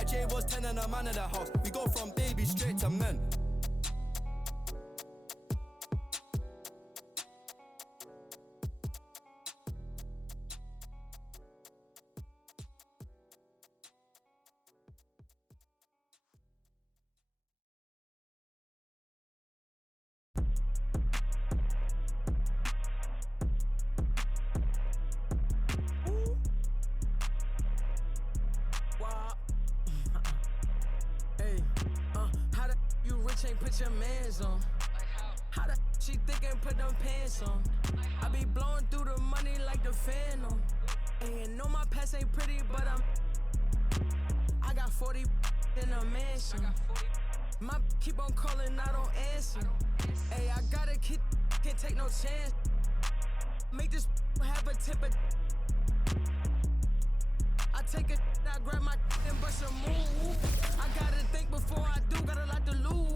White J was 10 and a man in the house. We go from baby straight to men. Ain't put your mans on. How the she think ain't put them pants on? I be blowing through the money like the Phantom. And you know my past ain't pretty, but I got 40 in a mansion. My keep on calling, I don't answer. Hey, I gotta can't take no chance. Make this have a temper. I take it, I grab my and bust a move. I gotta think before I do, got a lot to lose.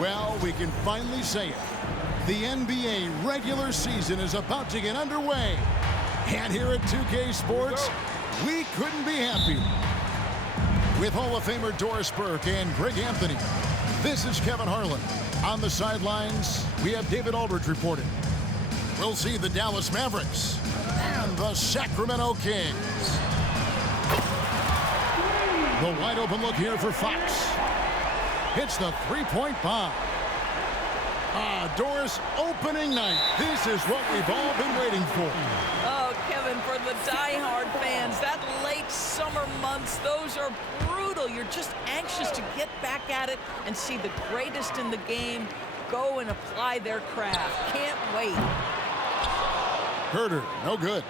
Well, we can finally say it. The NBA regular season is about to get underway. And here at 2K Sports, we couldn't be happier. With Hall of Famer Doris Burke and Greg Anthony, this is Kevin Harlan. On the sidelines, we have David Aldridge reporting. We'll see the Dallas Mavericks and the Sacramento Kings. The wide open look here for Fox. Hits the three-point bomb. Doris, opening night. This is what we've all been waiting for. Oh, Kevin, for the diehard fans, that late summer months, those are brutal. You're just anxious to get back at it and see the greatest in the game go and apply their craft. Can't wait. Herder, no good.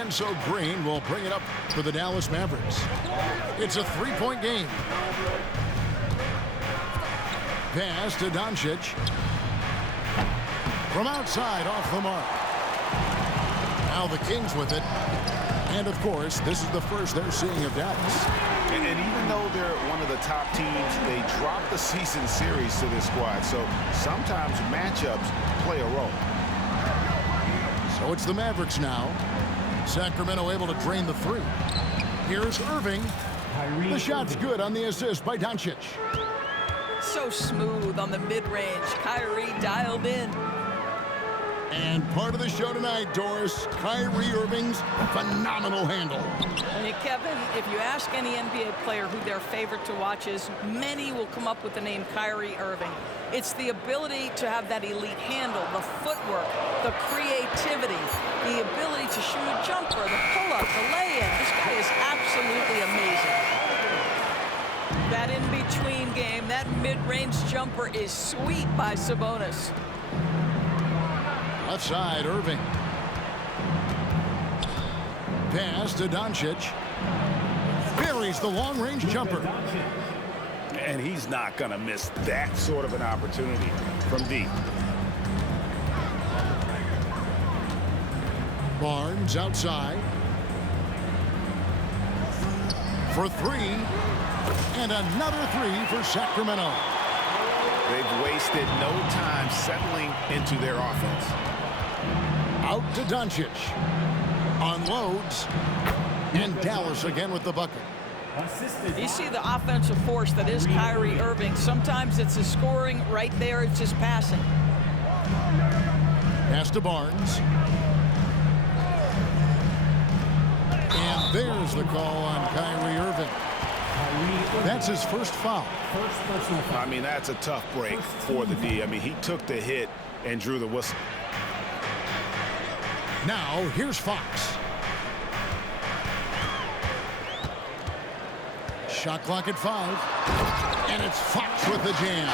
And so Green will bring it up for the Dallas Mavericks. It's a three-point game. Pass to Doncic. From outside, off the mark. Now the Kings with it. And, of course, this is the first they're seeing of Dallas. And even though they're one of the top teams, they dropped the season series to this squad. So sometimes matchups play a role. So it's the Mavericks now. Sacramento able to drain the three. Here's Irving. The shot's good on the assist by Doncic. So smooth on the mid-range. Kyrie dialed in. And part of the show tonight, Doris, Kyrie Irving's phenomenal handle. And Kevin, if you ask any NBA player who their favorite to watch is, many will come up with the name Kyrie Irving. It's the ability to have that elite handle, the footwork, the creativity, the ability to shoot a jumper, the pull-up, the lay-in. This guy is absolutely amazing. That in-between game, that mid-range jumper is sweet by Sabonis. Left side, Irving. Pass to Doncic. Buries the long-range jumper. And he's not going to miss that sort of an opportunity from deep. Barnes outside. For three. And another three for Sacramento. They've wasted no time settling into their offense. Out to Doncic. Unloads. And Dallas again with the bucket. You see the offensive force that is Kyrie Irving. Sometimes it's a scoring right there. It's just passing. Pass to Barnes. And there's the call on Kyrie Irving. That's his first foul. I mean, that's a tough break for the D. I mean, he took the hit and drew the whistle. Now, here's Fox. Shot clock at 5. And it's Fox with the jam.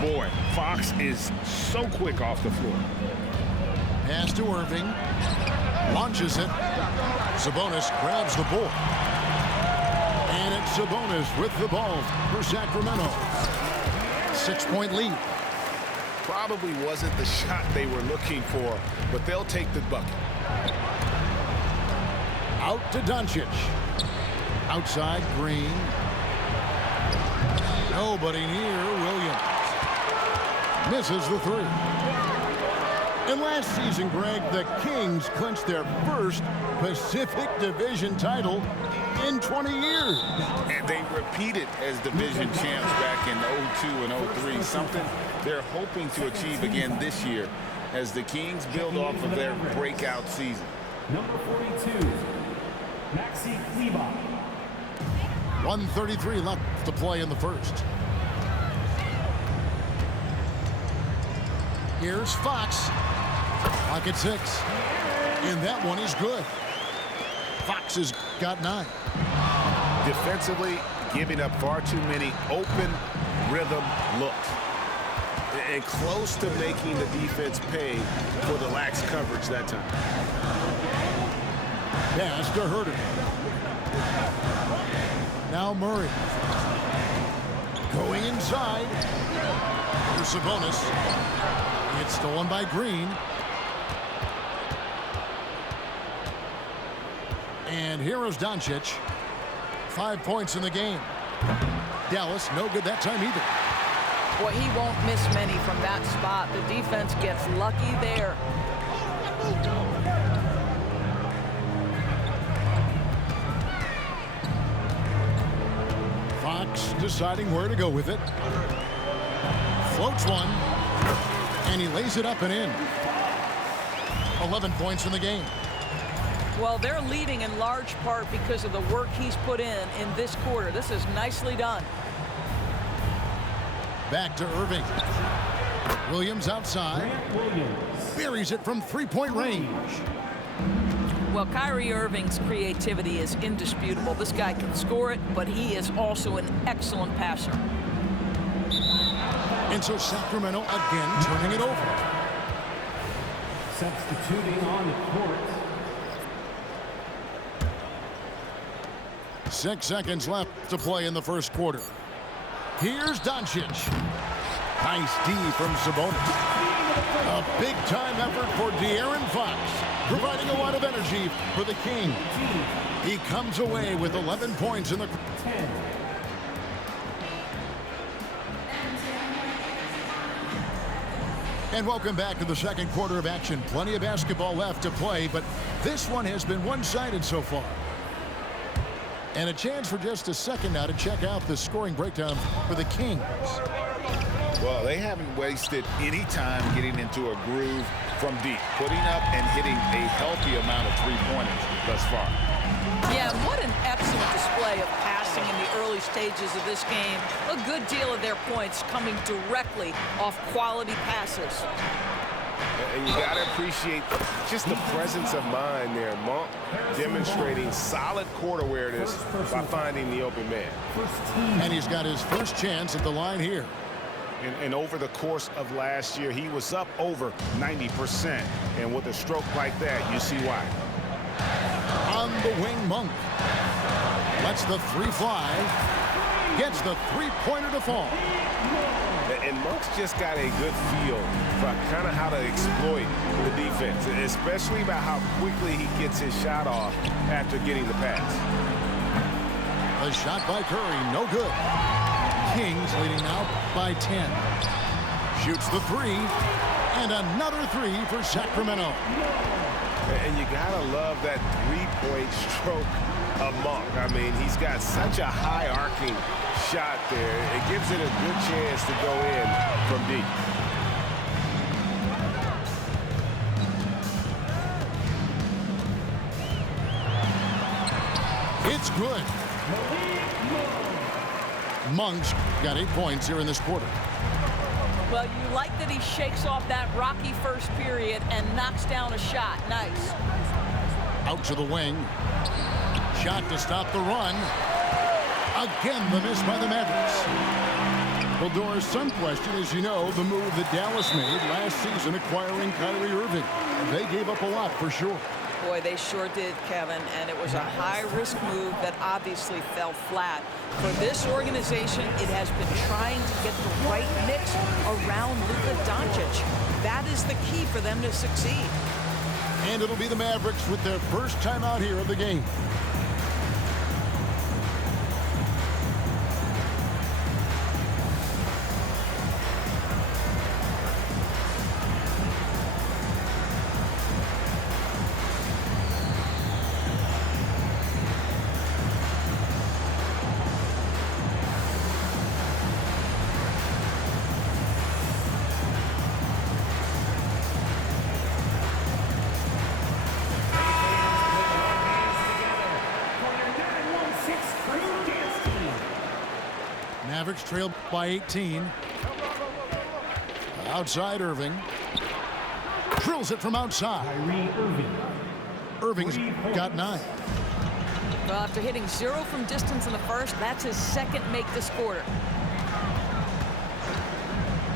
Boy, Fox is so quick off the floor. Pass to Irving. Launches it. Sabonis grabs the ball. And it's Sabonis with the ball for Sacramento. 6-point lead. Probably wasn't the shot they were looking for, but they'll take the bucket. Out to Doncic. Outside, Green. Nobody near Williams. Misses the three. And last season, Greg, the Kings clinched their first Pacific Division title in 20 years. And they repeated as division champs back in 02 and 03, something they're hoping to achieve again this year as the Kings build off of their breakout season. Number 42, Maxi Kleba. 1:33 left to play in the first. Here's Fox. Clock at 6. And that one is good. Fox has got 9. Defensively, giving up far too many open rhythm looks. And close to making the defense pay for the lax coverage that time. Pass to Herter. Now Murray. Going inside. For Sabonis. It's stolen by Green. And here is Doncic. 5 points in the game. Dallas, no good that time either. Boy, he won't miss many from that spot. The defense gets lucky there. Fox deciding where to go with it. Floats one. And he lays it up and in. 11 points in the game. Well, they're leading in large part because of the work he's put in this quarter. This is nicely done. Back to Irving. Williams outside. Buries it from three-point range. Well, Kyrie Irving's creativity is indisputable. This guy can score it, but he is also an excellent passer. And so Sacramento again turning it over. Substituting on the court. 6 seconds left to play in the first quarter. Here's Doncic. Nice D from Sabonis. A big-time effort for De'Aaron Fox, providing a lot of energy for the Kings. He comes away with 11 points in the... 10. And welcome back to the second quarter of action. Plenty of basketball left to play, but this one has been one-sided so far. And a chance for just a second now to check out the scoring breakdown for the Kings. Well, they haven't wasted any time getting into a groove from deep, putting up and hitting a healthy amount of three-pointers thus far. Yeah, what an excellent display of passing in the early stages of this game. A good deal of their points coming directly off quality passes. And you got to appreciate just the presence of mind there. Monk demonstrating solid court awareness by finding the open man. And he's got his first chance at the line here. And over the course of last year, he was up over 90%. And with a stroke like that, you see why. On the wing, Monk. Lets the three fly. Gets the three-pointer to fall. And Monk's just got a good feel for kind of how to exploit the defense, especially about how quickly he gets his shot off after getting the pass. A shot by Curry, no good. Kings leading now by 10. Shoots the three, and another three for Sacramento. And you gotta love that three-point stroke of Monk. I mean, he's got such a high arcing shot there. It gives it a good chance to go in from deep. It's good. Monk's got 8 points here in this quarter. Well, you like that he shakes off that rocky first period and knocks down a shot. Nice. Out to the wing. Shot to stop the run. Again, the miss by the Mavericks. Well, Doris, some question, as you know, the move that Dallas made last season acquiring Kyrie Irving. They gave up a lot for sure. Boy, they sure did, Kevin, and it was a high-risk move that obviously fell flat. For this organization, it has been trying to get the right mix around Luka Doncic. That is the key for them to succeed. And it'll be the Mavericks with their first time out here of the game. Mavericks trailed by 18. Outside Irving. Drills it from outside. Irving's got 9. Well, after hitting 0 from distance in the first, that's his second make this quarter.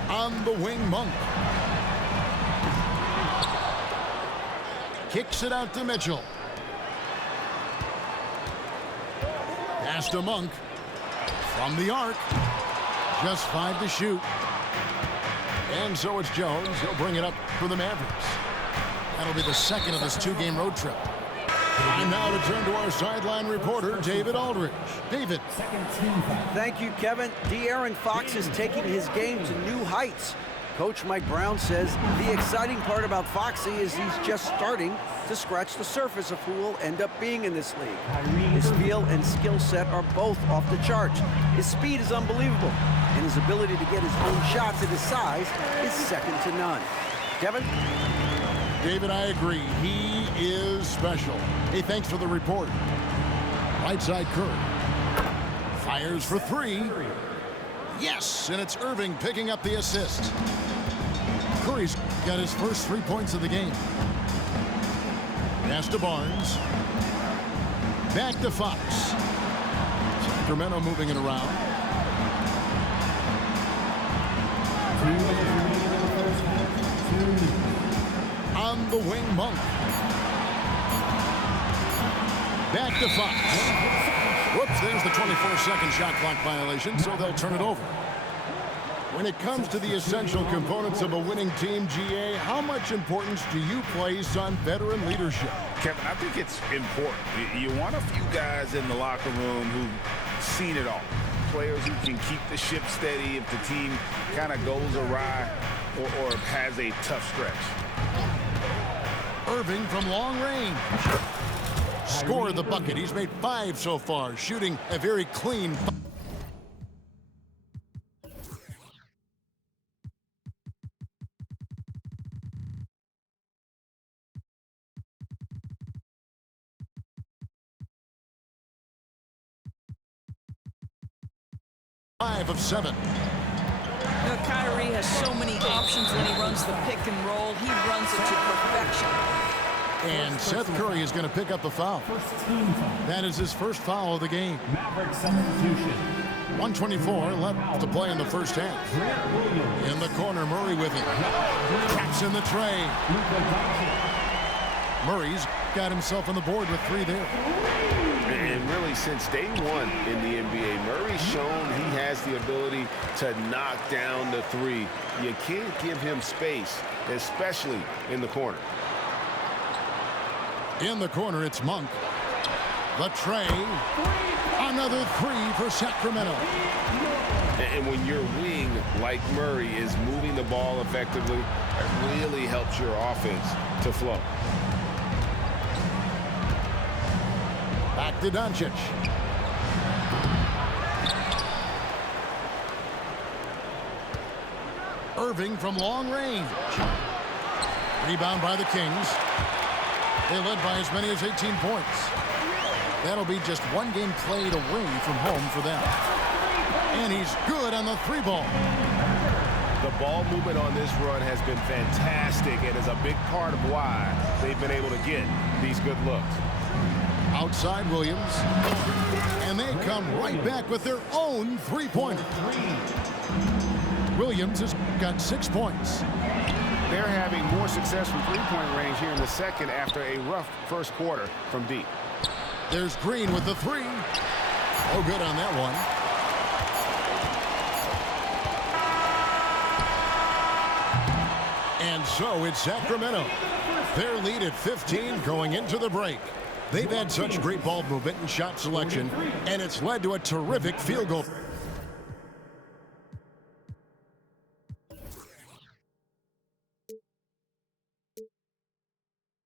On the wing, Monk. Kicks it out to Mitchell. Pass to Monk. From the arc. Just 5 to shoot. And so it's Jones. He'll bring it up for the Mavericks. That'll be the second of this 2-game road trip. Time now to turn to our sideline reporter, David Aldridge. David. Thank you, Kevin. De'Aaron Fox is taking his game to new heights. Coach Mike Brown says the exciting part about Foxy is he's just starting to scratch the surface of who will end up being in this league. His feel and skill set are both off the charts. His speed is unbelievable, and his ability to get his own shots at his size is second to none. Kevin? David, I agree. He is special. Hey, thanks for the report. Right side Curry. Fires for 3. Yes, and it's Irving picking up the assist. Curry's got his first 3 points of the game. Pass to Barnes. Back to Fox. Sacramento moving it around. On the wing, Monk. Back to Fox. Whoops, there's the 24-second shot clock violation, so they'll turn it over. When it comes to the essential components of a winning team, GA, how much importance do you place on veteran leadership? Kevin, I think it's important. You want a few guys in the locker room who've seen it all. Players who can keep the ship steady if the team kind of goes awry or has a tough stretch. Irving from long range. Scored the bucket. He's made 5 so far, shooting a very clean. Five of 7. You know, Kyrie has so many options when he runs the pick and roll. He runs it to perfection. And Seth Curry is going to pick up a foul. That is his first foul of the game. Maverick substitution. 1:24 left to play in the first half. In the corner, Murray with it. Traps in the tray. Murray's got himself on the board with 3 there. And really, since day one in the NBA, Murray's shown he has the ability to knock down the 3. You can't give him space, especially in the corner. In the corner, it's Monk. The tray. Another 3 for Sacramento. And when your wing, like Murray, is moving the ball effectively, it really helps your offense to flow. Back to Doncic. Irving from long range. Rebound by the Kings. They led by as many as 18 points. That'll be just 1 game played away from home for them. And he's good on the 3-ball. The ball movement on this run has been fantastic and is a big part of why they've been able to get these good looks. Outside Williams. And they come right back with their own 3-pointer. Williams has got 6 points. They're having more success from three-point range here in the second after a rough first quarter from deep. There's Green with the 3. Oh, good on that one. And so it's Sacramento. Their lead at 15 going into the break. They've had such great ball movement and shot selection, and it's led to a terrific field goal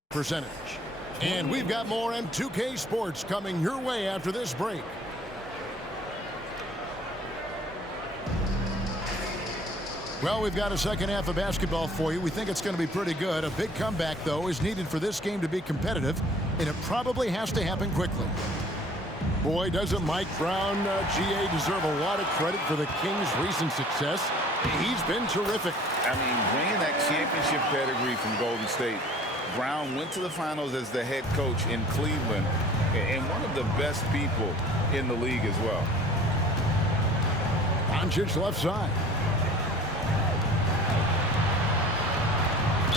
percentage. And we've got more M2K Sports coming your way after this break. Well, we've got a second half of basketball for you. We think it's going to be pretty good. A big comeback, though, is needed for this game to be competitive, and it probably has to happen quickly. Boy, doesn't Mike Brown, GA, deserve a lot of credit for the Kings' recent success. He's been terrific. I mean, bringing that championship pedigree from Golden State, Brown went to the finals as the head coach in Cleveland and one of the best people in the league as well. Doncic left side.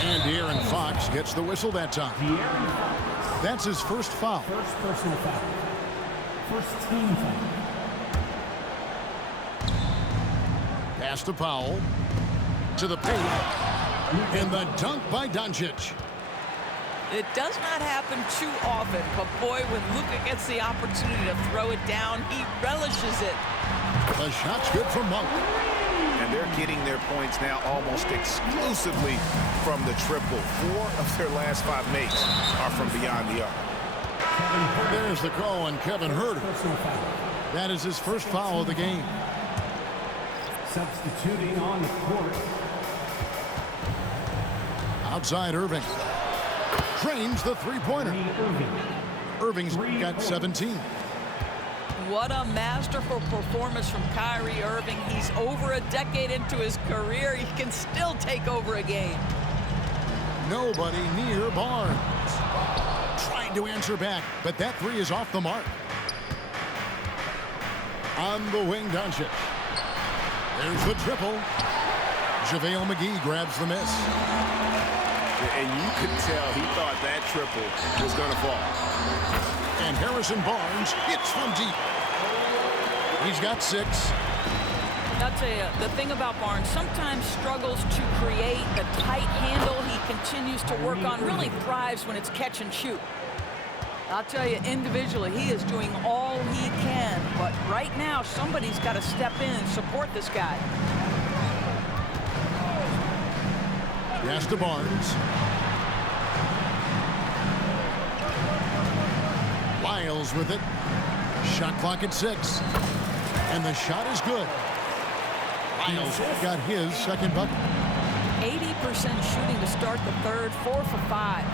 And De'Aaron Fox gets the whistle that time. That's his first foul. First personal foul. First team foul. Pass to Powell. To the paint. And the dunk by Doncic. It does not happen too often, but boy, when Luka gets the opportunity to throw it down, he relishes it. The shot's good for Monk. And they're getting their points now almost exclusively from the triple. 4 of their last 5 makes are from beyond the arc. There's the call on Kevin Huerter. That is his first foul of the game. Substituting on the court. Outside Irving. Drains the three-pointer. Irving's got 17. What a masterful performance from Kyrie Irving. He's over a decade into his career. He can still take over a game. Nobody near Barnes. Trying to answer back, but that three is off the mark. On the wing, Doncic. There's the triple. JaVale McGee grabs the miss. And you could tell he thought that triple was going to fall. And Harrison Barnes hits from deep. He's got 6. I'll tell you, the thing about Barnes, sometimes struggles to create the tight handle he continues to work on, really thrives when it's catch and shoot. I'll tell you, individually, he is doing all he can, but right now, somebody's got to step in and support this guy. Pass to Barnes. Lyles with it. Shot clock at 6. And the shot is good. Lyles got his second bucket. 80% shooting to start the third, 4 for 5.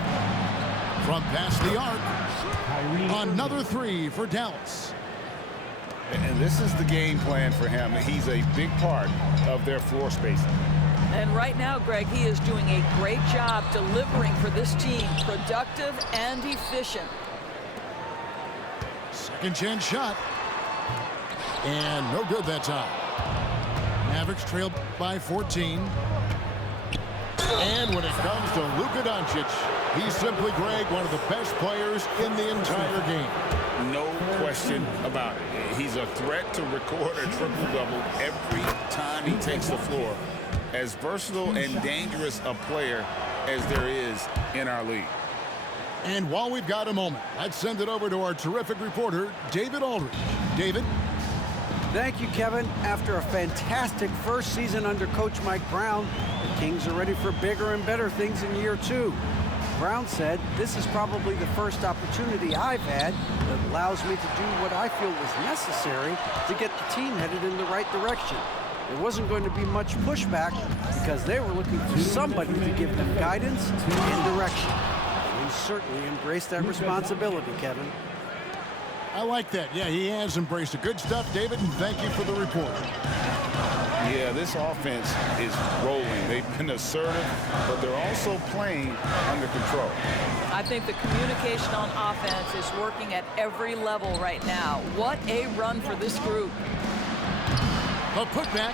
From past the arc. Another 3 for Dallas. And this is the game plan for him. He's a big part of their floor spacing. And right now, Greg, he is doing a great job delivering for this team, productive and efficient. Second chance shot. And no good that time. Mavericks trailed by 14. And when it comes to Luka Doncic, he's simply, Greg, one of the best players in the entire game. No question about it. He's a threat to record a triple-double every time he takes the floor. As versatile and dangerous a player as there is in our league. And while we've got a moment, let's send it over to our terrific reporter, David Aldridge. David? Thank you, Kevin. After a fantastic first season under Coach Mike Brown, the Kings are ready for bigger and better things in year 2. Brown said, "This is probably the first opportunity I've had that allows me to do what I feel was necessary to get the team headed in the right direction." There wasn't going to be much pushback because they were looking for somebody to give them guidance and direction. And he certainly embraced that responsibility, Kevin. I like that. Yeah, he has embraced it. Good stuff, David, and thank you for the report. Yeah, this offense is rolling. They've been assertive, but they're also playing under control. I think the communication on offense is working at every level right now. What a run for this group. A putback.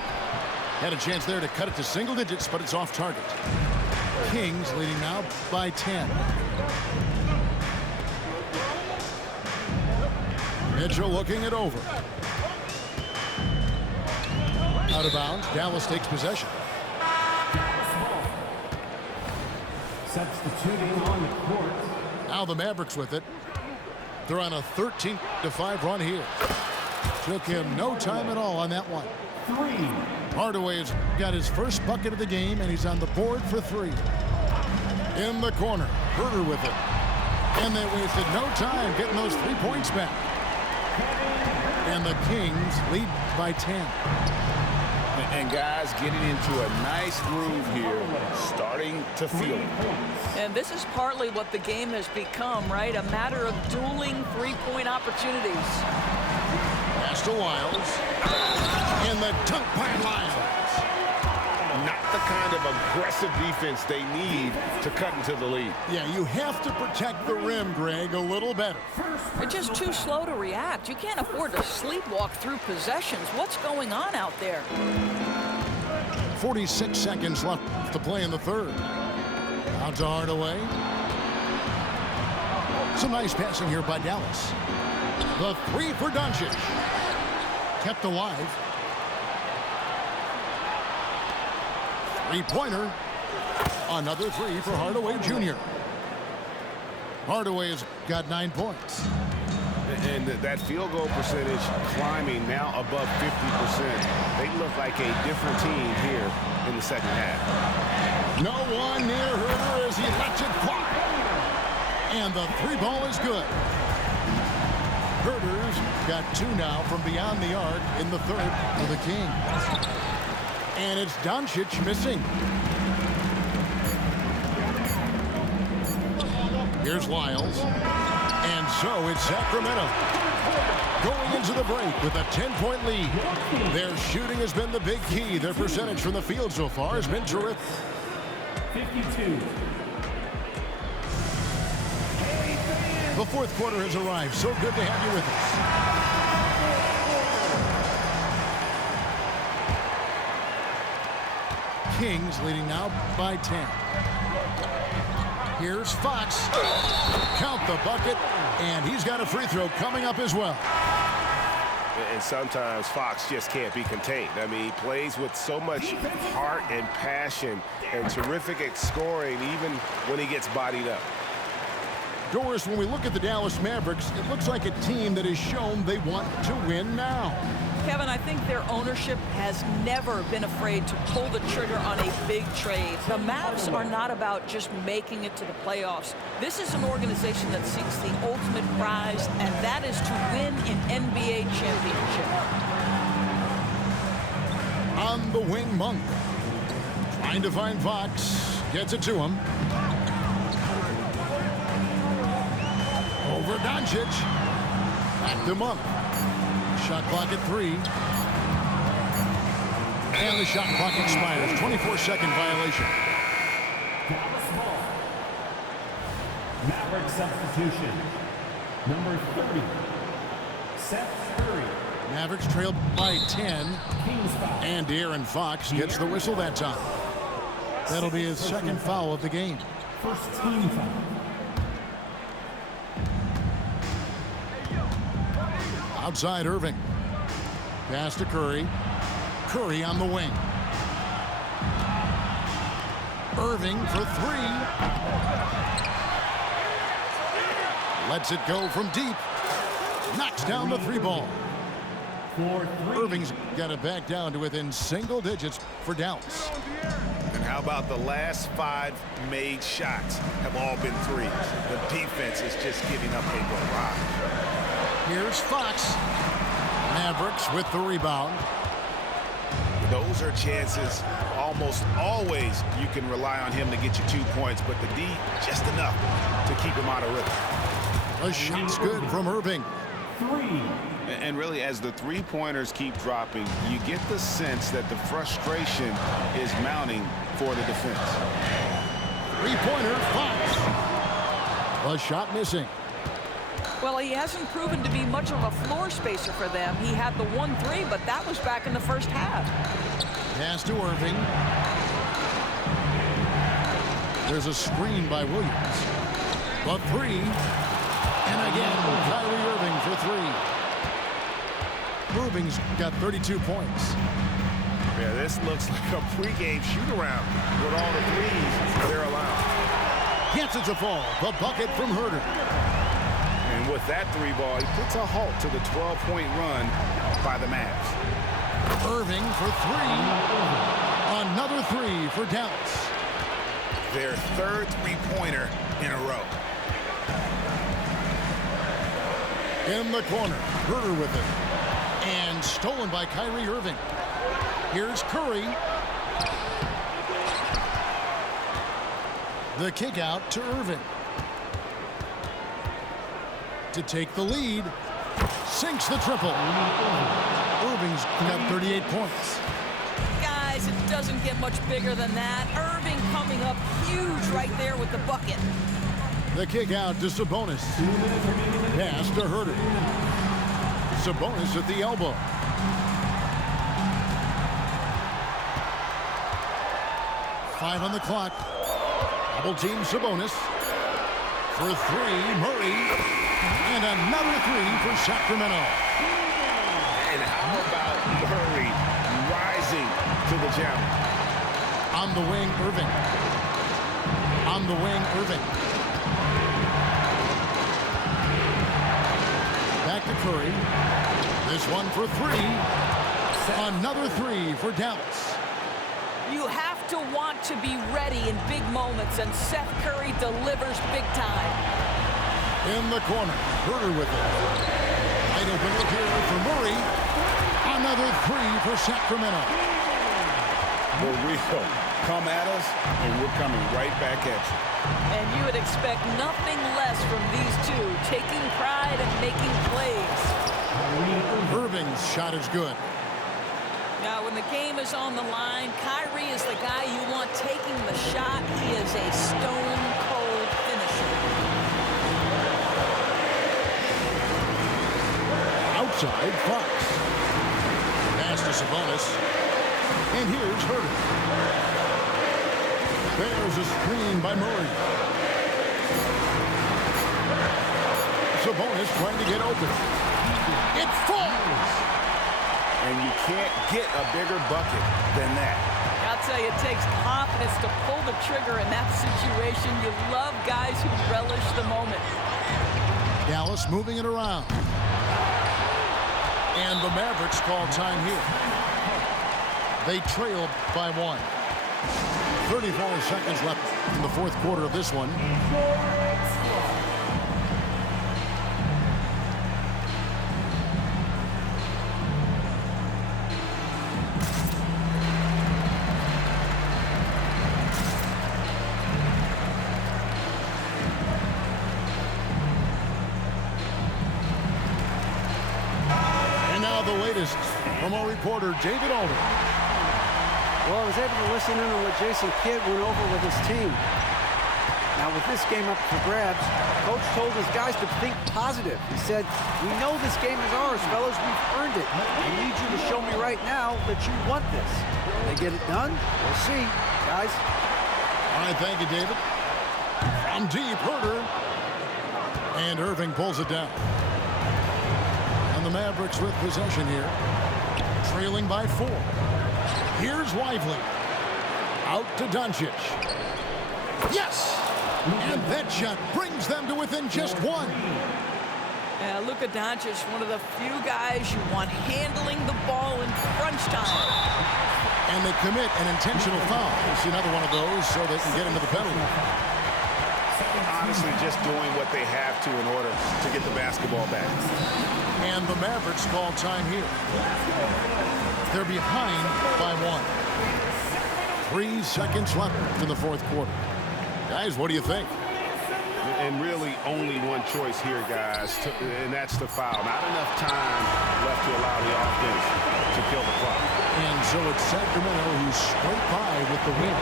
Had a chance there to cut it to single digits, but it's off target. Kings leading now by 10. Mitchell looking it over. Out of bounds. Dallas takes possession. Substituting on the court. Now the Mavericks with it. They're on a 13-5 run here. Took him no time at all on that one. 3. Hardaway's got his first bucket of the game, and he's on the board for 3. In the corner, Huerter with it. And they wasted no time getting those 3 points back. And the Kings lead by 10. And guys getting into a nice groove here, starting to feel it. And this is partly what the game has become, right? A matter of dueling three-point opportunities. Pass to Lyles. And the dunk by Lyles. Not the kind of aggressive defense they need to cut into the lead. Yeah, you have to protect the rim, Greg, a little better. They're just too slow to react. You can't afford to sleepwalk through possessions. What's going on out there? 46 seconds left to play in the third. Out to Hardaway. Some nice passing here by Dallas. The three for Doncic. Kept alive. Three-pointer. Another three for Hardaway Jr. Hardaway has got 9 points. And that field goal percentage climbing now above 50%. They look like a different team here in the second half. No one near Herder as he lets it fly. And the three ball is good. Herder's got 2 now from beyond the arc in the third for the Kings. And it's Doncic missing. Here's Lyles. And so it's Sacramento going into the break with a 10-point lead. Their shooting has been the big key. Their percentage from the field so far has been terrific. 52. The fourth quarter has arrived. So good to have you with us. Kings leading now by 10. Here's Fox. Count the bucket, and he's got a free throw coming up as well. And sometimes Fox just can't be contained. I mean, he plays with so much heart and passion and terrific at scoring even when he gets bodied up. Doris, when we look at the Dallas Mavericks, it looks like a team that has shown they want to win now. Kevin, I think their ownership has never been afraid to pull the trigger on a big trade. The Mavs are not about just making it to the playoffs. This is an organization that seeks the ultimate prize, and that is to win an NBA championship. On the wing, Monk. Trying to find Fox. Gets it to him. Over Doncic. Back to Monk. Shot clock at 3. And the shot clock expires. 24-second violation. Dallas ball. Maverick substitution. Number 30. Seth Curry. Mavericks trailed by 10. Kings foul. And De'Aaron Fox gets the whistle that time. That'll be his second foul of the game. First team foul. Outside Irving. Pass to Curry. Curry on the wing. Irving for 3. Lets it go from deep. Knocks down the 3 ball. Irving's got it back down to within single digits for Dallas. And how about the last 5 made shots have all been threes? The defense is just giving up a barrage. Here's Fox. Mavericks with the rebound. Those are chances. Almost always you can rely on him to get you 2 points, but the D just enough to keep him out of rhythm. A shot's good from Irving. 3. And really, as the three-pointers keep dropping, you get the sense that the frustration is mounting for the defense. Three-pointer, Fox. A shot missing. Well, he hasn't proven to be much of a floor spacer for them. He had the 1-3, but that was back in the first half. Pass to Irving. There's a screen by Williams. A 3. And again, Kyrie Irving for 3. Irving's got 32 points. Yeah, this looks like a pregame shoot-around with all the threes they're allowed. Gets it to fall. The bucket from Herder. And with that 3 ball, he puts a halt to the 12-point run by the Mavs. Irving for 3. Another 3 for Dallas. Their 3rd three-pointer in a row. In the corner, Herder with it. And stolen by Kyrie Irving. Here's Curry. The kick out to Irving. To take the lead. Sinks the triple. Irving's got 38 points. Guys, it doesn't get much bigger than that. Irving coming up huge right there with the bucket. The kick out to Sabonis. Pass to Herter. Sabonis at the elbow. Five on the clock. Double team Sabonis. For three, Murray. And another three for Sacramento. And how about Murray rising to the challenge? On the wing, Irving. On the wing, Irving. Back to Curry. This one for three. Another three for Dallas. You have to want to be ready in big moments, and Seth Curry delivers big time. In the corner, Herter with it. Wide open look here for Murray. Another three for Sacramento. For real. Come at us, and we're coming right back at you. And you would expect nothing less from these two, taking pride and making plays. Irving's shot is good. Now, when the game is on the line, Kyrie is the guy you want taking the shot. He is a stone-cold finisher. Outside, Fox. Pass to Sabonis. And here's Herter. There's a screen by Murray. Sabonis trying to get open. It falls! And you can't get a bigger bucket than that. I'll tell you, it takes confidence to pull the trigger in that situation. You love guys who relish the moment. Dallas moving it around. And the Mavericks call time here. They trailed by one. 34 seconds left in the fourth quarter of this one. And now the latest from our reporter, David Alden. Well, I was able to listen in on what Jason Kidd went over with his team. Now, with this game up for grabs, Coach told his guys to think positive. He said, "We know this game is ours, fellas. We've earned it. I need you to show me right now that you want this." Will they get it done? We'll see, guys. All right, thank you, David. From deep, Herter. And Irving pulls it down. And the Mavericks with possession here. Trailing by 4. Here's Lively. Out to Doncic. Yes! And that shot brings them to within just one. Yeah, Luka Doncic, one of the few guys you want handling the ball in crunch time. And they commit an intentional foul. It's another one of those so they can get into the penalty. Honestly, just doing what they have to in order to get the basketball back. And the Mavericks call time here. They're behind by 1. 3 seconds left in the fourth quarter. Guys, what do you think? And really only one choice here, guys, and that's the foul. Not enough time left to allow the offense to kill the clock. And so it's Sacramento who scraped by with the win.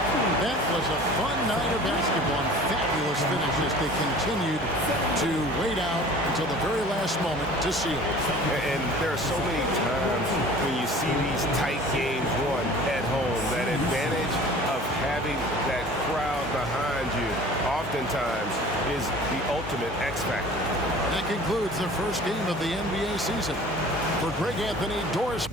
That was a fun night of basketball and fabulous finish as they continued to wait out until the very last moment to seal it. And there are so many times when you see these tight games won at home, that advantage of having that crowd behind you oftentimes is the ultimate X factor. That concludes the first game of the NBA season. For Greg Anthony, Doris